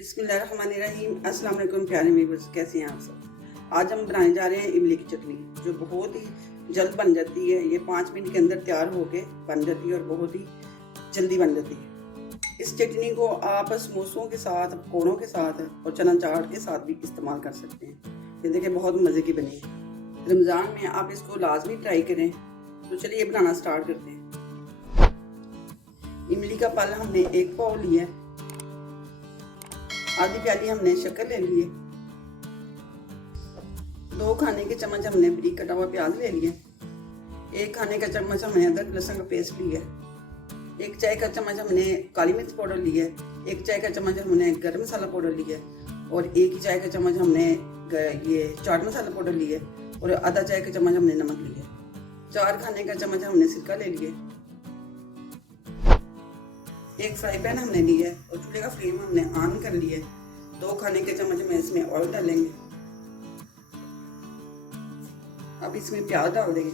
बिस्मिल्लाहिर्रहमानिर्रहीम। अस्सलाम वालेकुम प्यारे व्यूअर्स, कैसे हैं आप सब। आज हम बनाने जा रहे हैं इमली की चटनी, जो बहुत ही जल्द बन जाती है। ये 5 मिनट के अंदर तैयार होके बन जाती है और बहुत ही जल्दी बन जाती है। इस चटनी को आप समोसों के साथ, पकौड़ों के साथ और चना चाट के साथ भी इस्तेमाल कर सकते हैं। ये देखिए बहुत मज़े की बनी है। रमज़ान में आप इसको लाजमी ट्राई करें। तो चलिए बनाना स्टार्ट करते हैं। इमली का पल हमने 1 पाव लिया है। आधी प्याली हमने शक्कर ले लिए। 2 खाने के चम्मच हमने बारीक कटा हुआ प्याज ले लिया। 1 खाने का चम्मच हमने अदरक लहसुन का पेस्ट लिया। 1 चाय का चम्मच हमने काली मिर्च पाउडर लिया। 1 चाय का चम्मच हमने गरम मसाला पाउडर लिया और 1 ही चाय का चम्मच हमने ये चाट मसाला पाउडर लिया और आधा चाय का चम्मच हमने नमक लिया। 4 खाने का चम्मच हमने सिरका ले लिए। 1 फ्राई पैन हमने लिया है और चूल्हे का फ्लेम हमने ऑन कर लिया है। 2 खाने के चम्मच में इसमें ऑयल डालेंगे। अब इसमें प्याज डाल देंगे।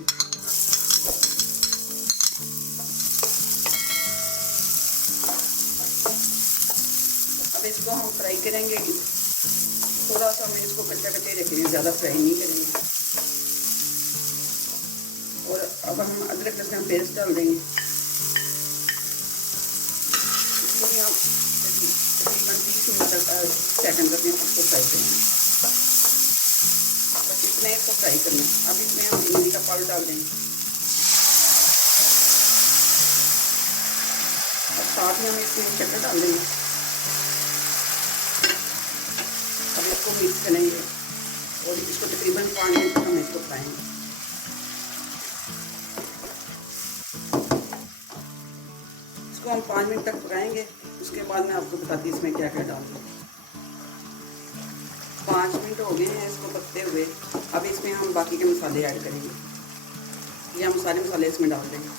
अब इसको हम फ्राई करेंगे। थोड़ा सा हमें इसको कच्चा कच्चा रखेंगे, ज़्यादा फ्राई नहीं करेंगे। और अब हम अदरक लहसुन पेस्ट डाल देंगे। हम तकरीबन 30 मिनट तक सेकंड तक इसको फ्राई करेंगे। बस इतना इसको फ्राई करना है। अब इसमें हम इमली का पाउडर डाल देंगे और साथ में हम इसमें शक्कर डाल देंगे। अब इसको मिक्स करेंगे और इसको तकरीबन 5 मिनट तक हम इसको फ्राएंगे। इसको हम 5 मिनट तक पकाएंगे। उसके बाद मैं आपको बताती हूँ इसमें क्या क्या डालना है। 5 मिनट हो गए हैं इसको पकते हुए। अब इसमें हम बाकी के मसाले ऐड करेंगे। ये हम सारे मसाले इसमें डाल देंगे।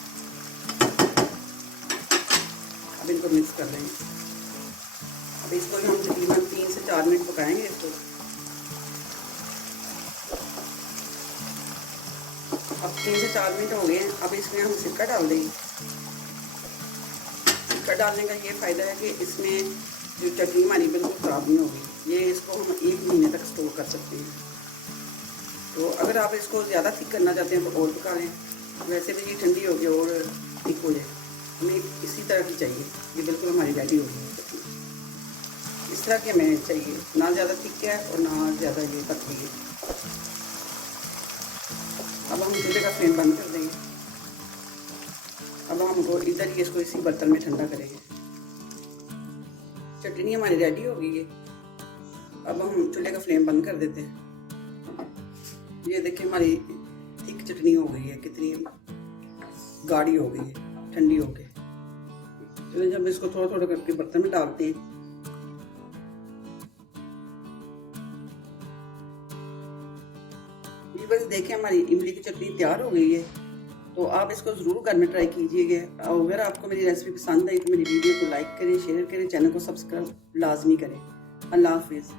अब इनको मिक्स कर देंगे। अब इसको हम तकरीबन 3 से 4 मिनट पकाएंगे इसको। अब 3 से 4 मिनट हो गए हैं। अब इसमें हम सिरका डाल देंगे। सिरका डालने का ये फ़ायदा है कि इसमें जो चटनी हमारी बिल्कुल ख़राब नहीं होगी। ये इसको हम 1 महीने तक स्टोर कर सकते हैं। तो अगर आप इसको ज़्यादा थिक करना चाहते हैं तो और पका लें। वैसे भी ये ठंडी होगी और थिक हो जाए। हमें इसी तरह की चाहिए। ये बिल्कुल हमारी रेडी होगी चटनी। इस तरह की हमें चाहिए, ना ज़्यादा थिक है और ना ज़्यादा ये पतली है। अब हम चूल्हे का फ्लेम बंद कर देंगे। अब हमको इधर ही इसको इसी बर्तन में ठंडा करेंगे। चटनी हमारी रेडी हो गई है। अब हम चूल्हे का फ्लेम बंद कर देते हैं। ये देखिए हमारी थिक चटनी हो गई है, कितनी गाढ़ी हो गई है ठंडी हो गई। चलिए जब इसको थोड़ा थोड़ा करके बर्तन में डालते हैं। ये बस देखिए हमारी इमली की चटनी तैयार हो गई है। तो आप इसको ज़रूर घर में ट्राई कीजिएगा। अगर आपको मेरी रेसिपी पसंद आई तो मेरी वीडियो को लाइक करें, शेयर करें, चैनल को सब्सक्राइब लाजमी करें। अल्लाह हाफिज़।